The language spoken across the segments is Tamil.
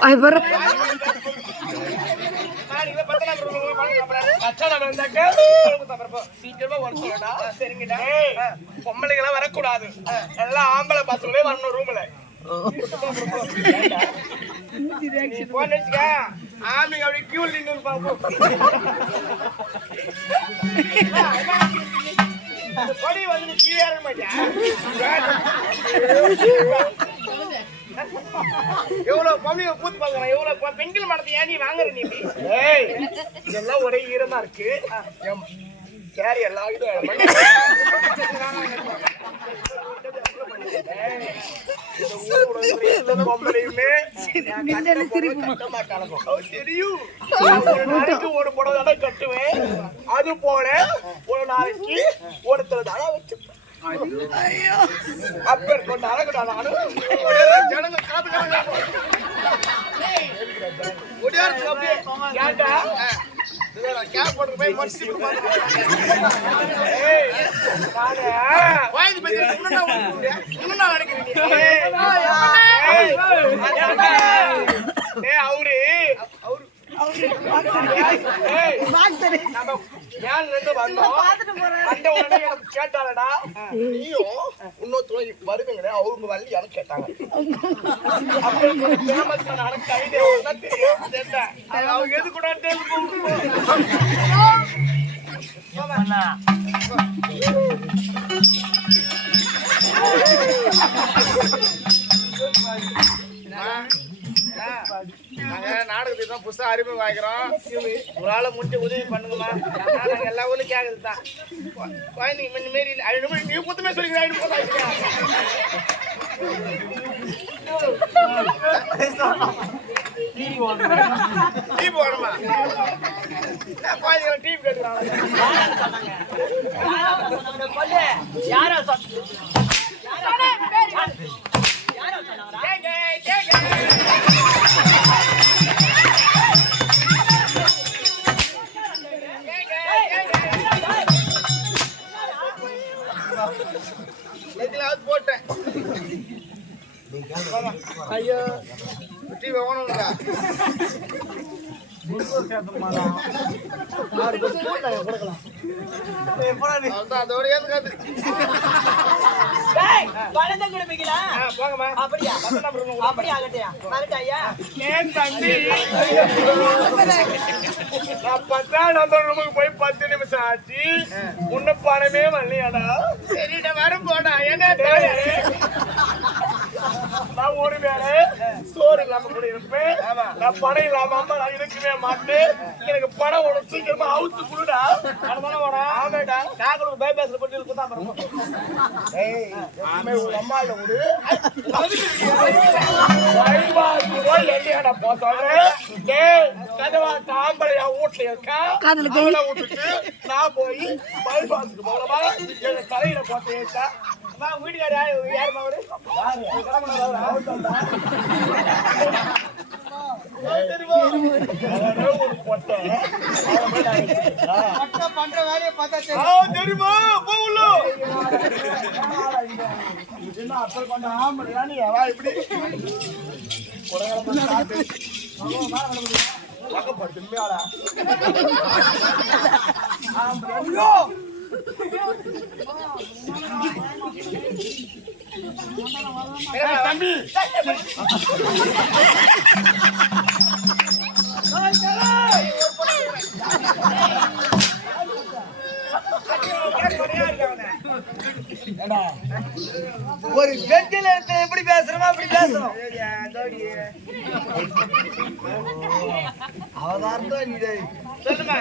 அது வர இதை வர வரக்கூடாது எல்லாம் ஆம்பளை பசங்களே வரணும் ரூம்ல போன் அப்படி கியூ நின்று பார்ப்போம் படி வந்து கீழே எவ்வளவு பொம்மைய பூத்து பாக்குறேன் எவ்வளவு பொ- பெண்கள் மனத்தை ஏன் நீ வாங்குற நீ? ஏய் இதெல்லாம் ஒரே ஈரமா இருக்கு சரி எல்லாம் ஒரு நாளைக்கு ஒரு புடவை கட்டுவேன் அது போல ஒரு நாளைக்கு ஒருத்தர் தானே வச்சுப்பேன் அப்பேர் கொண்ட அழகுடா ஜனங்க காது முடியாது அப்படியே ஏன்டா கேப் போட்டு போய் மடிச்சு வாய்ந்து இன்னும் அவரு அவரு கேட்டாலடா நீயும் இன்னொருத்தரும் வருவீங்களே அவங்க வள்ளி எனக்கு கேட்டாங்க. அப்புறம் கொஞ்சம் famous ஆன நாடகத்துக்கு தான் புதுசா அறிமுகம் உங்களால் ஒரு முடிஞ்ச உதவி பண்ணுங்கம்மா. நாங்க எல்லா ஊர்லயும் கேட்குறது தான். குழந்தைங்க முன்ன மாரி இல்லை. ஐநூறு ரூபாய் நீ புத்தமே சொல்லிக்கிறேன் ஐநூறு குழந்தைங்க டிவி கேட்குறாங்க கேங்க ஐயோ டிவி ஓணுங்களா அதான் அதோட ஏத்துக்காது ஆ, போங்கம்மா. பத்து நம்பர் கொடுங்க. ஏன் தம்பி? நான் பத்தாம் நம்பர் ரூமுக்கு போய் பத்து நிமிஷம் ஆச்சு. உன்ன பணமே வரலையாடா? சரிடா வரும் போடா என்ன தேவை? நான் ஒரு வேளை சோறு இல்லாம கூட இருப்பேன். நான் பணம் இல்லாம அம்மா நான் இருக்கவே மாட்டேன். எனக்கு பணம் ஒரு சீக்கிரமா அவுத்து கொடுடா. அதுதானே ஓடா ஆமாடா. நாங்களும் பைபாஸ்ல போட்டு இருக்குதான் வரோம் ஏய் ஆமே உங்க அம்மா இல்ல விடு பைபாஸ் போய் எங்கேயாடா போத்தாங்க டேய் கதவா தாம்பரையா வீட்டுல இருக்கா காதுல கை. நான் போய் பைபாஸ்க்கு போகலாமா எங்க தலையில போட்டு ஏச்சா அம்மா வீட்டுக்கார யாருமா அவரு? பண்ற வேலையை பார்த்தா தெரியுமா என்ன அப்பல் பண்ண ஆம்பளையா நீ அவா இப்படி தம்பி. ஒரு பெட்டில இருக்க எப்படி பேசுறோமோ அப்படி பேசணும் அவதான் தான் நீ. சொல்லுமா?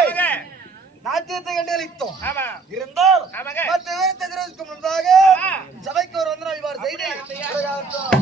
என்ன நாட்டியத்தை கண்டளித்தோம் ஆமா இருந்தால். மற்ற விவரத்தை தெரிவிக்கும் முன்பாக ஆமா. சபைக்கு ஒரு வந்தனம் இவ்வாறு செய்து.